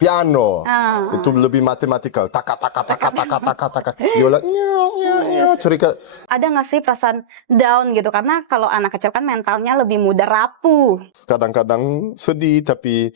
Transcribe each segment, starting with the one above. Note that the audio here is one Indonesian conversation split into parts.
piano. Ah. Itu lebih matematikal. Taka taka taka taka taka taka. Biola cerita. Ada nggak sih perasaan down gitu? Karena kalau anak kecil kan mentalnya lebih mudah rapuh. Kadang-kadang sedih, tapi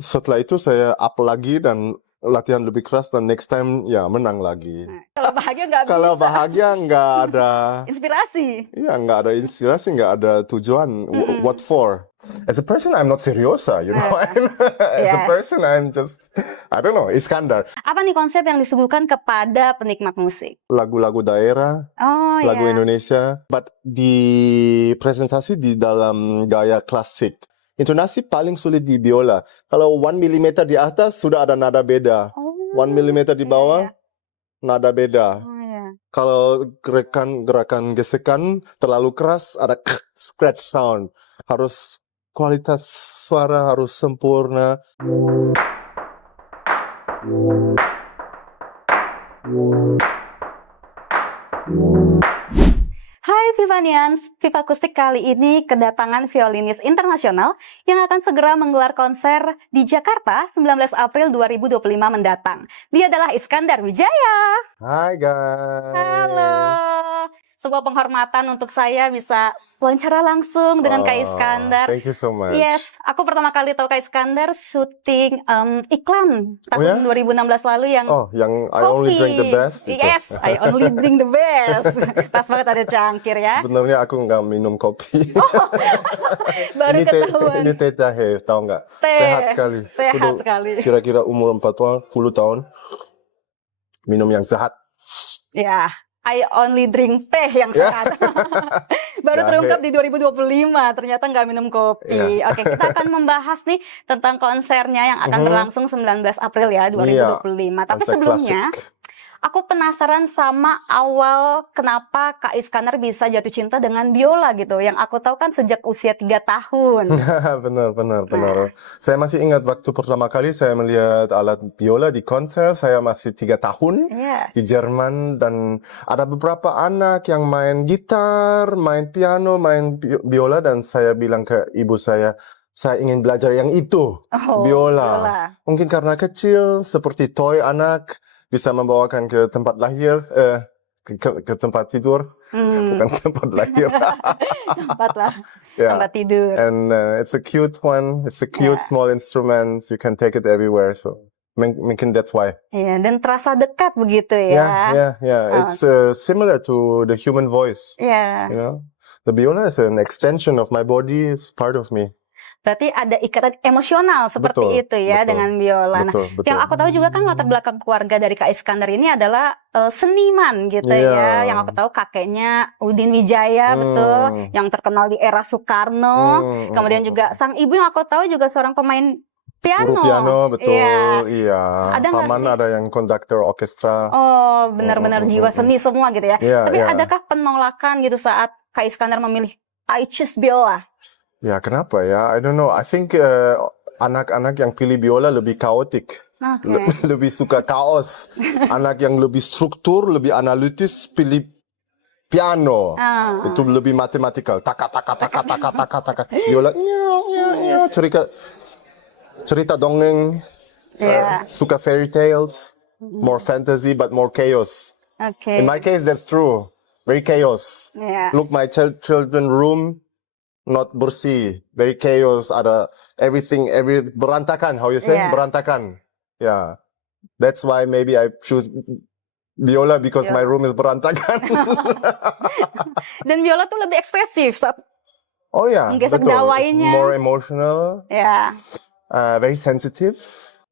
setelah itu saya up lagi dan latihan lebih keras dan next time ya menang lagi. Kalau bahagia nggak bisa. Kalau bahagia nggak ada, Inspirasi. ya nggak ada inspirasi, nggak ada tujuan. What for? As a person, I'm not seriosa, you know. As a Yes. person, I'm just, I don't know, Iskandar. Apa nih konsep yang disuguhkan kepada penikmat musik? Lagu-lagu daerah, Oh lagu ya. Indonesia, but dipresentasi di dalam gaya klasik. Intonasi paling sulit di biola. Kalau 1 mm di atas sudah ada nada beda. Oh, 1 mm di bawah, iya. nada beda. Oh ya. Kalau gerakan gesekan terlalu keras, ada scratch sound. Harus kualitas suara harus sempurna. Hai Vivanians, Viva Akustik kali ini kedatangan violinis internasional yang akan segera menggelar konser di Jakarta 19 April 2025 mendatang. Dia adalah Iskandar Wijaya. Hai guys. Halo. Sebuah penghormatan untuk saya bisa wawancara langsung dengan Kak Iskandar. Thank you so much. Yes, aku pertama kali tahu Kak Iskandar syuting iklan ya? tahun 2016 lalu yang yang I only drink the best. Itu. Yes, I only drink the best. Pas banget ada cangkir ya. Sebenarnya aku nggak minum kopi. Baru ketahuan. Ini teh jahe, tahu nggak? Teh. Sehat sekali. Sehat Sudah sekali. Kira-kira umur 40 tahun. Minum yang sehat. Ya, I only drink teh yang sehat. Baru terungkap di 2025, ternyata nggak minum kopi. Oke, kita akan membahas nih tentang konsernya yang akan berlangsung 19 April ya, 2025. Tapi konser sebelumnya, klasik. aku penasaran sama awal kenapa Kak Iskandar bisa jatuh cinta dengan biola gitu. Yang aku tahu kan sejak usia 3 tahun. Benar. Saya masih ingat waktu pertama kali saya melihat alat biola di konser, saya masih 3 tahun Yes. di Jerman, dan ada beberapa anak yang main gitar, main piano, main biola, dan saya bilang ke ibu saya ingin belajar yang itu, biola. Mungkin karena kecil, seperti toy anak, bisa membawakan ke tempat lahir, ke tempat tidur, bukan tempat lahir. Tempat tidur. And it's a cute one. It's a cute small instrument. You can take it everywhere. So mungkin that's why. Iya, dan terasa dekat begitu ya. Yeah. It's similar to the human voice. Yeah. You know, the biola is an extension of my body. It's part of me. Berarti ada ikatan emosional seperti itu ya dengan biola. Nah, yang aku tahu juga kan latar belakang keluarga dari Kak Iskandar ini adalah seniman gitu ya. Yang aku tahu kakeknya Udin Wijaya, betul, yang terkenal di era Soekarno. Kemudian juga sang ibu yang aku tahu juga seorang pemain piano. Guru piano, betul. Iya. Ada Paman ada yang konduktor orkestra. Oh, benar-benar jiwa seni semua gitu ya. Tapi adakah penolakan gitu saat Kak Iskandar memilih I choose biola? Ya, kenapa ya? I don't know. I think anak-anak yang pilih biola lebih kaotik. Lebih suka kaos. Anak yang lebih struktur, lebih analitis, pilih piano. Itu lebih matematikal. Taka. Biola, cerita dongeng. Suka fairy tales. More fantasy, but more chaos. In my case, that's true. Very chaos. Look, my children room. Not bersih, very chaos, ada everything, berantakan, how you say? Berantakan. Yeah. That's why maybe I choose biola because my room is berantakan. Dan biola tuh lebih ekspresif saat betul. It's more emotional. Very sensitive.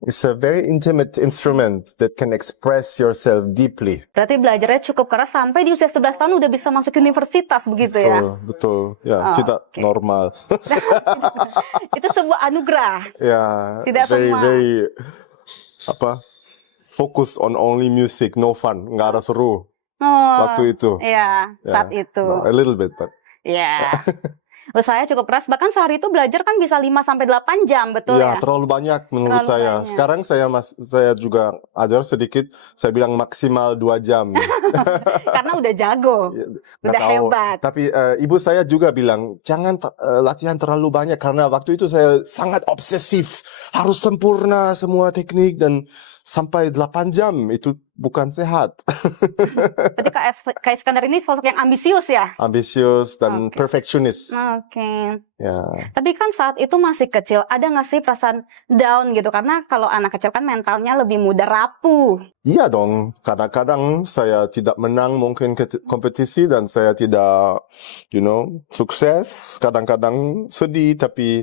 It's a very intimate instrument that can express yourself deeply. Berarti belajarnya cukup keras sampai di usia 11 tahun udah bisa masuk universitas begitu ya? Betul. Ya, tidak normal. Itu sebuah anugerah. Ya, tidak semua. Very, focus on only music, no fun, nggak ada seru. Waktu itu. Iya, saat itu. No, a little bit, but. Iya. Saya cukup keras, bahkan sehari itu belajar kan bisa 5 sampai 8 jam, betul Ya, ya? terlalu banyak menurut Terlalu saya. banyak. Sekarang saya juga ajar sedikit, saya bilang maksimal 2 jam. Karena udah jago, Nggak udah tahu. hebat. Tapi ibu saya juga bilang, jangan latihan terlalu banyak, karena waktu itu saya sangat obsesif. Harus sempurna semua teknik, dan sampai 8 jam, itu bukan sehat. Berarti Kak Iskandar ini sosok yang ambisius ya? Ambisius dan perfectionist. Oke. Ya. Tapi kan saat itu masih kecil, ada nggak sih perasaan down gitu? Karena kalau anak kecil kan mentalnya lebih mudah rapuh. Iya dong, kadang-kadang saya tidak menang mungkin kompetisi, dan saya tidak, sukses. Kadang-kadang sedih, tapi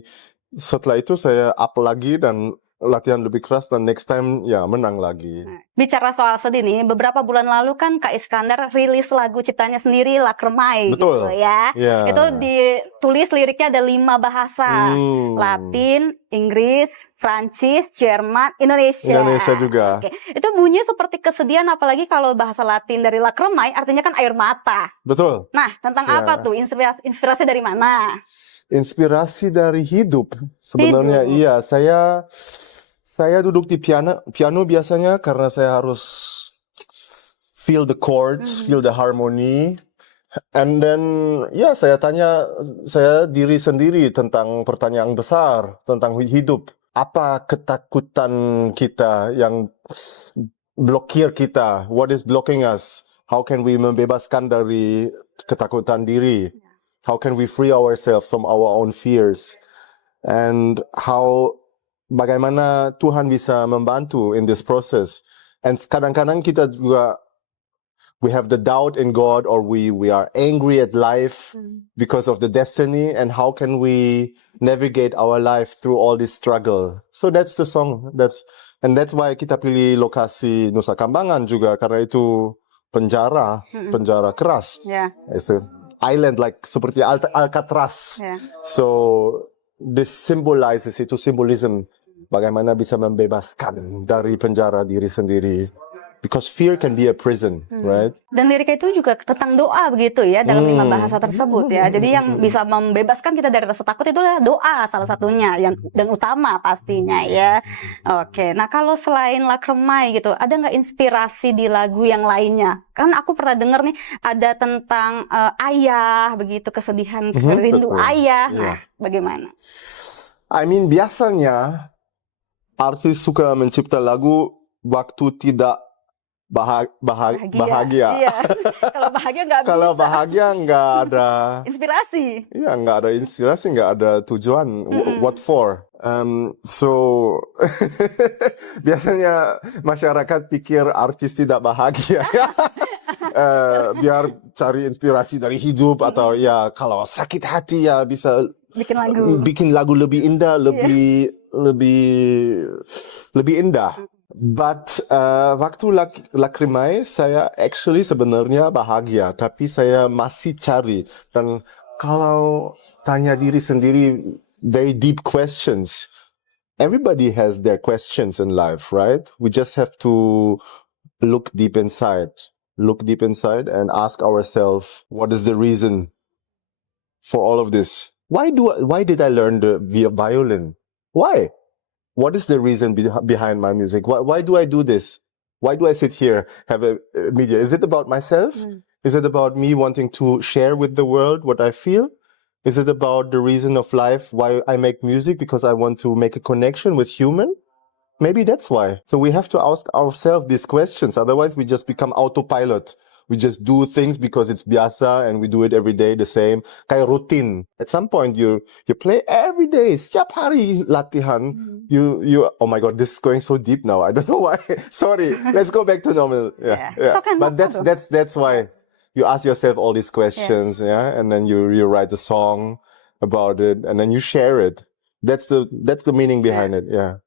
setelah itu saya up lagi dan latihan lebih keras, dan next time ya menang lagi. Bicara soal sedih nih, beberapa bulan lalu kan Kak Iskandar rilis lagu ciptanya sendiri, Lakremai. Betul. Gitu ya. Yeah. Itu ditulis liriknya ada 5 bahasa. Latin, Inggris, Prancis, Jerman, Indonesia. Indonesia juga. Oke. Itu bunyi seperti kesedihan, apalagi kalau bahasa Latin dari Lakremai artinya kan air mata. Betul. Nah, tentang apa tuh? Inspirasi dari mana? Inspirasi dari hidup. Sebenarnya iya, saya duduk di piano biasanya karena saya harus feel the chords, feel the harmony. And then saya tanya diri sendiri tentang pertanyaan besar tentang hidup. Apa ketakutan kita yang blokir kita? What is blocking us? How can we membebaskan dari ketakutan diri? How can we free ourselves from our own fears? And bagaimana Tuhan bisa membantu in this process? And kadang-kadang kita juga we have the doubt in God, or we are angry at life because of the destiny, and how can we navigate our life through all this struggle? So that's the song. That's why kita pilih lokasi Nusa Kambangan juga, karena itu penjara keras. Yeah. It's an island like seperti Alcatraz. Yeah. So this symbolizes, itu simbolism bagaimana bisa membebaskan dari penjara diri sendiri. Because fear can be a prison, right? Dan liriknya itu juga tentang doa begitu ya, dalam 5 bahasa tersebut ya. Jadi yang bisa membebaskan kita dari rasa takut itu adalah doa salah satunya, dan utama pastinya ya. Oke, nah kalau selain Lakremai gitu, ada nggak inspirasi di lagu yang lainnya? Kan aku pernah dengar nih ada tentang ayah begitu, kesedihan, rindu ayah. Nah, bagaimana? I mean, biasanya artis suka mencipta lagu waktu tidak bahagia. Iya. Kalau bahagia nggak bisa. Kalau bahagia nggak ada inspirasi. Iya, nggak ada inspirasi, nggak ada tujuan. What for? So biasanya masyarakat pikir artis tidak bahagia. Biar cari inspirasi dari hidup, atau ya kalau sakit hati ya bisa bikin lagu lebih indah, lebih indah. But waktu Lakremai saya actually sebenarnya bahagia, tapi saya masih cari. Dan kalau tanya diri sendiri very deep questions, everybody has their questions in life, right? We just have to look deep inside and ask ourselves, what is the reason for all of this? Why did I learn the violin? Why? What is the reason behind my music? Why do I do this? Why do I sit here, have a media? Is it about myself? Is it about me wanting to share with the world what I feel? Is it about the reason of life, why I make music? Because I want to make a connection with human? Maybe that's why. So we have to ask ourselves these questions. Otherwise, we just become autopilot. We just do things because it's biasa, and we do it every day the same. Kayak rutin. At some point, you play every day. Setiap hari latihan. You. Oh my God, this is going so deep now. I don't know why. Sorry. Let's go back to normal. Yeah. Okay, but that's why you ask yourself all these questions. Yeah. And then you write a song about it, and then you share it. That's the meaning behind it. Yeah.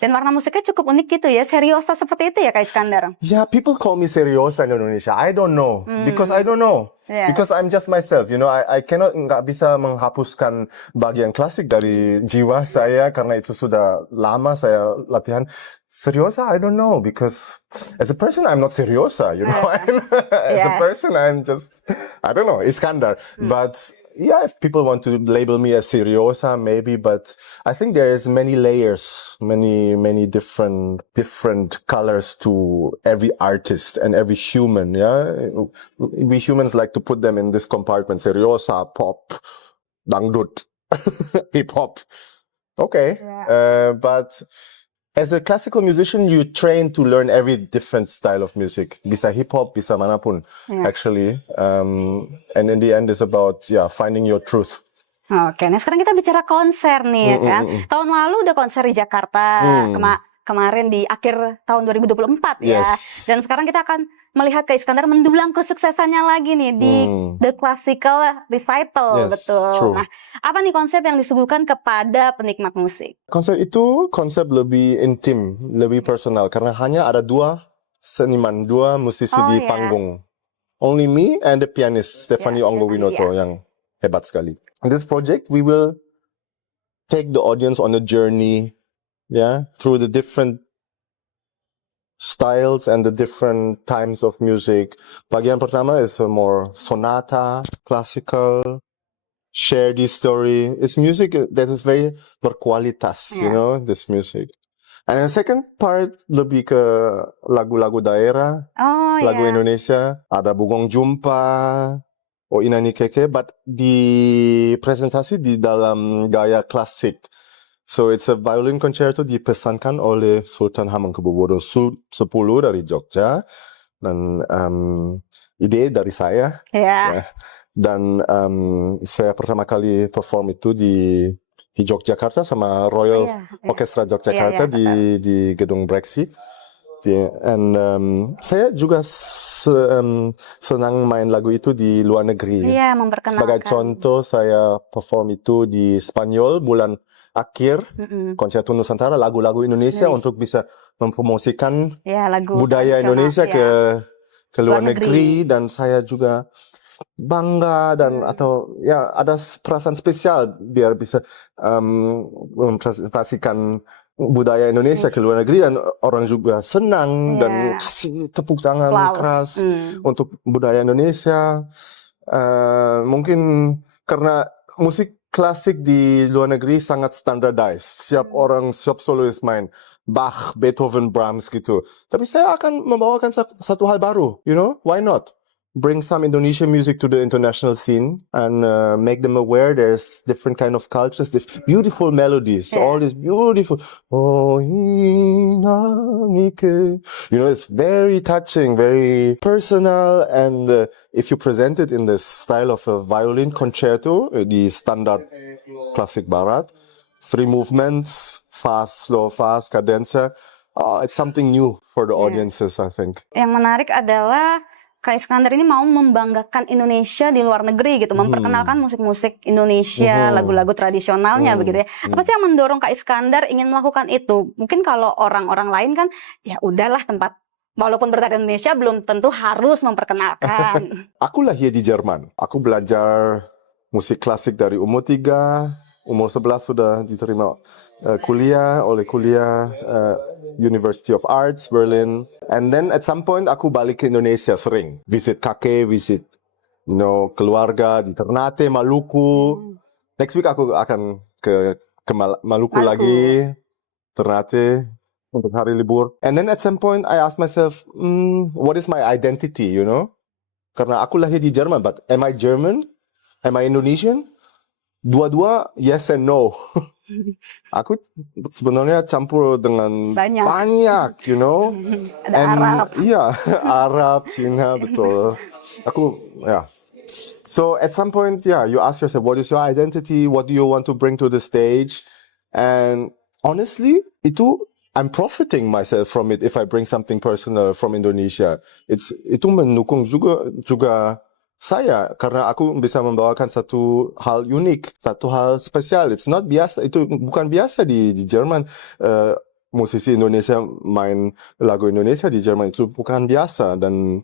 Dan warna musiknya cukup unik gitu ya, seriosa seperti itu ya Kak Iskandar? Yeah, people call me seriosa in Indonesia. I don't know, because I don't know. Yeah. Because I'm just myself, I cannot, nggak bisa menghapuskan bagian klasik dari jiwa saya, karena itu sudah lama saya latihan. Seriosa, I don't know, because as a person, I'm not seriosa, As a person, I'm just, I don't know, Iskandar. But yeah, if people want to label me as seriosa, maybe, but I think there is many layers, many different colors to every artist and every human. Yeah, we humans like to put them in this compartment: seriosa, pop, dangdut, hip hop. Okay, but as a classical musician, you train to learn every different style of music. Bisa hip hop, bisa manapun, actually. And in the end, it's about finding your truth. Oke, nah sekarang kita bicara konser nih, ya kan. Tahun lalu udah konser di Jakarta, kemarin di akhir tahun 2024 ya. Dan sekarang kita akan melihat Kak Iskandar mendulang kesuksesannya lagi nih di The Classical Recital, betul. True. Nah, apa nih konsep yang disuguhkan kepada penikmat musik? Konsep itu lebih intim, lebih personal, karena hanya ada dua seniman, dua musisi di panggung. Only me and the pianist Stephanie Onggo Winoto yang hebat sekali. In this project, we will take the audience on a journey, through the different styles and the different times of music. Bagian pertama is a more sonata, classical, share the story. It's music that is very berkualitas, you know, this music. And the second part lebih ke lagu-lagu daerah, lagu Indonesia. Ada Bugong Jumpa, O Inani Keke, but dipresentasi di dalam gaya klasik. So it's a violin concerto dipesankan oleh Sultan Hamengkubuwono X dari Jogja, dan ide dari saya. Dan saya pertama kali perform itu di Yogyakarta sama Royal Orchestra Yogyakarta di Gedung Breksi. And saya juga senang main lagu itu di luar negeri. Memperkenalkan. Sebagai contoh, saya perform itu di Spanyol bulan akhir, Konserto Nusantara, lagu-lagu Indonesia untuk bisa mempromosikan budaya Indonesia ke luar negeri. Dan saya juga bangga dan atau ada perasaan spesial biar bisa mempresentasikan budaya Indonesia ke luar negeri, dan orang juga senang dan kasih tepuk tangan keras untuk budaya Indonesia. Mungkin karena musik klasik di luar negeri sangat standardized. Setiap solois main Bach, Beethoven, Brahms gitu. Tapi saya akan membawakan satu hal baru, you know? Why not? Bring some Indonesian music to the international scene and make them aware there's different kind of cultures, beautiful melodies, all these beautiful, oh, Inanike. You know, it's very touching, very personal, and if you present it in the style of a violin concerto, the standard classic barat, 3 movements, fast, slow, fast, cadenza, it's something new for the audiences, I think. Yang menarik adalah Kak Iskandar ini mau membanggakan Indonesia di luar negeri gitu, memperkenalkan musik-musik Indonesia, lagu-lagu tradisionalnya begitu ya. Apa sih yang mendorong Kak Iskandar ingin melakukan itu? Mungkin kalau orang-orang lain kan, ya udahlah tempat, walaupun berada di Indonesia belum tentu harus memperkenalkan. Aku lahir di Jerman. Aku belajar musik klasik dari umur 3, umur 11 sudah diterima kuliah University of Arts Berlin, and then at some point aku balik ke Indonesia sering visit kakek, visit keluarga di Ternate, Maluku. Next week aku akan ke Maluku lagi, Ternate untuk hari libur. And then at some point I ask myself, what is my identity, you know? Karena aku lahir di Jerman, but am I German? Am I Indonesian? Dua-dua, yes and no. Aku sebenarnya campur dengan banyak, you know. Ada Arab. Iya, Arab, Cina, betul. Aku, So at some point, you ask yourself, what is your identity? What do you want to bring to the stage? And honestly, I'm profiting myself from it if I bring something personal from Indonesia. Itu mendukung juga saya, karena aku bisa membawakan satu hal unik, satu hal spesial. It's not biasa, itu bukan biasa di Jerman. Musisi Indonesia main lagu Indonesia di Jerman itu bukan biasa. Dan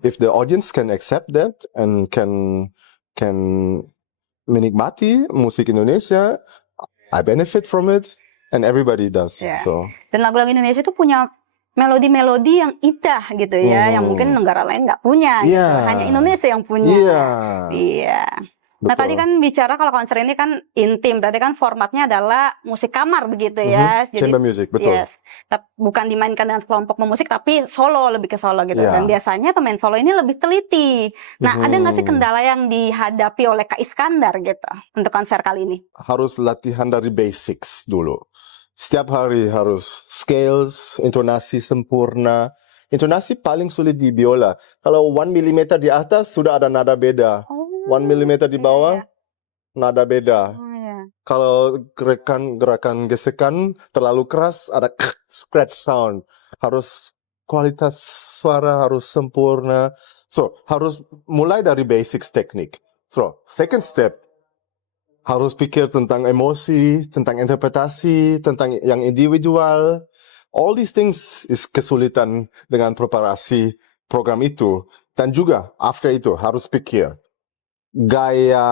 if the audience can accept that and can menikmati musik Indonesia, I benefit from it and everybody does. So. Dan lagu-lagu Indonesia itu punya melodi-melodi yang indah gitu ya, yang mungkin negara lain nggak punya, gitu. Hanya Indonesia yang punya. Nah tadi kan bicara kalau konser ini kan intim, berarti kan formatnya adalah musik kamar begitu ya. Jadi, chamber music, betul. Yes, bukan dimainkan dengan sekelompok pemusik tapi solo, lebih ke solo gitu. Dan biasanya pemain solo ini lebih teliti. Nah ada nggak sih kendala yang dihadapi oleh Kak Iskandar gitu untuk konser kali ini? Harus latihan dari basics dulu. Setiap hari harus scales, intonasi sempurna. Intonasi paling sulit di biola. Kalau 1 mm di atas sudah ada nada beda. 1 mm di bawah, nada beda. Kalau gerakan gesekan terlalu keras, ada scratch sound. Harus kualitas suara harus sempurna. So, harus mulai dari basics teknik. So, second step, harus pikir tentang emosi, tentang interpretasi, tentang yang individual. All these things is kesulitan dengan preparasi program itu. Dan juga, after itu, harus pikir gaya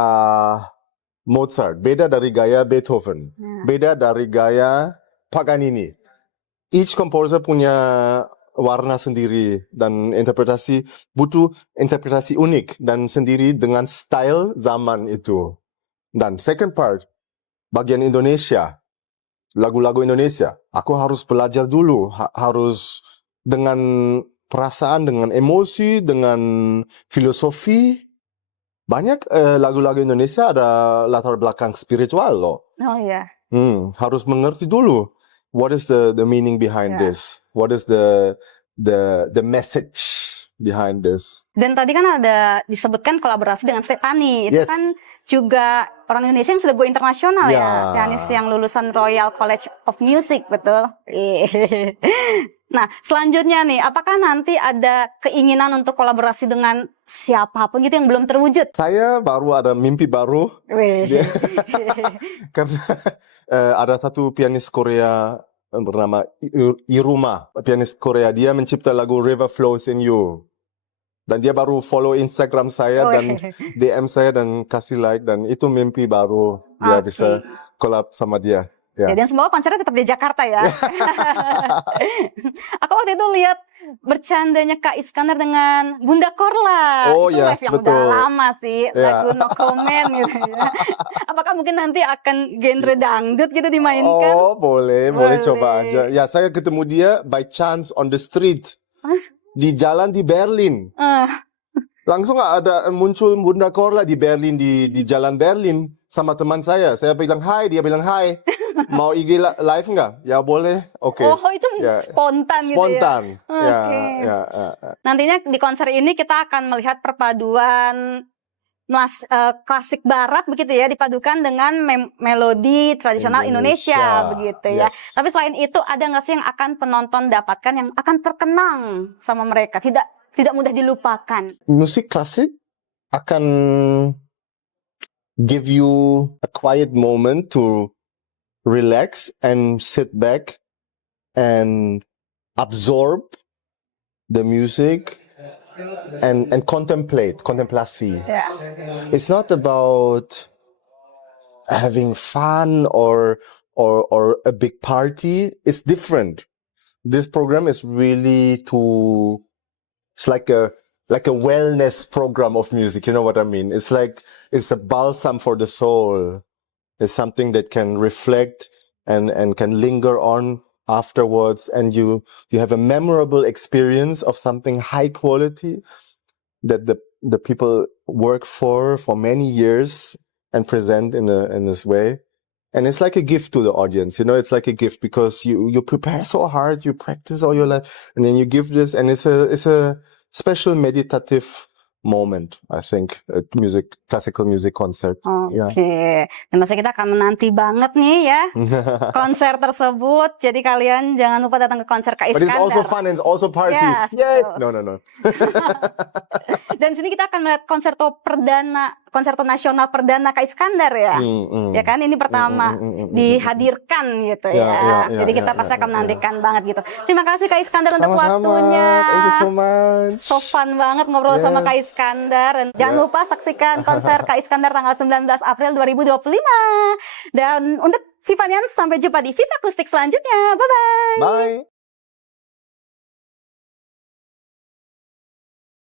Mozart, beda dari gaya Beethoven, beda dari gaya Paganini. Each composer punya warna sendiri dan butuh interpretasi unik dan sendiri dengan style zaman itu. Dan second part, bagian Indonesia, lagu-lagu Indonesia, aku harus belajar dulu, harus dengan perasaan, dengan emosi, dengan filosofi. Banyak lagu-lagu Indonesia ada latar belakang spiritual loh. Oh iya. Harus mengerti dulu. What is the meaning behind this? What is the message behind this? Dan tadi kan ada disebutkan kolaborasi dengan Stefani. Itu kan juga orang Indonesia yang sudah go internasional ya. Pianis yang lulusan Royal College of Music, betul? Nah, selanjutnya nih, apakah nanti ada keinginan untuk kolaborasi dengan siapapun gitu yang belum terwujud? Saya baru ada mimpi baru. Karena ada satu pianis Korea bernama Iruma. Pianis Korea, dia mencipta lagu River Flows in You. Dan dia baru follow Instagram saya dan DM saya dan kasih like. Dan itu mimpi baru, dia bisa collab sama dia. Dan semoga konsernya tetap di Jakarta ya. Aku waktu itu lihat bercandanya Kak Iskandar dengan Bunda Korla. Oh itu ya, live yang betul. udah lama sih, lagu No Comment gitu ya. Apakah mungkin nanti akan genre dangdut gitu dimainkan? Oh boleh coba aja. Ya saya ketemu dia by chance on the street. Di jalan di Berlin. Langsung ada muncul Bunda Korla di Berlin, di jalan Berlin sama teman saya. Saya bilang hai, dia bilang hai. Mau IG live nggak? Ya boleh, oke. Oh itu spontan gitu ya? Spontan, ya. Nantinya di konser ini kita akan melihat perpaduan klasik barat begitu ya, dipadukan dengan melodi tradisional Indonesia begitu ya. Tapi selain itu ada nggak sih yang akan penonton dapatkan yang akan terkenang sama mereka, tidak mudah dilupakan? Musik klasik akan give you a quiet moment to relax and sit back and absorb the music and contemplasi. It's not about having fun or a big party. It's different. This program is really it's like a wellness program of music. You know what I mean? It's a balsam for the soul. It's something that can reflect and can linger on afterwards, and you have a memorable experience of something high quality that the people work for many years and present in this way. And it's like a gift to the audience, you know, it's like a gift because you prepare so hard, you practice all your life, and then you give this, and it's a special meditative moment, I think, classical music concert. Oke. Dan masa kita akan menanti banget nih ya konser tersebut. Jadi kalian jangan lupa datang ke konser Kak Iskandar. But it's also fun and it's also party. Yes, Yay! No. Dan sini kita akan melihat konserto nasional perdana Kak Iskandar ya. Ya kan, ini pertama dihadirkan gitu ya. Jadi kita pasti akan menantikan banget gitu. Terima kasih Kak Iskandar untuk waktunya. Thank you so much. So fun banget ngobrol sama Kak Iskandar. Dan jangan lupa saksikan konser Kak Iskandar tanggal 19 April 2025. Dan untuk Vivanians, sampai jumpa di Viva Akustik selanjutnya. Bye-bye. Bye.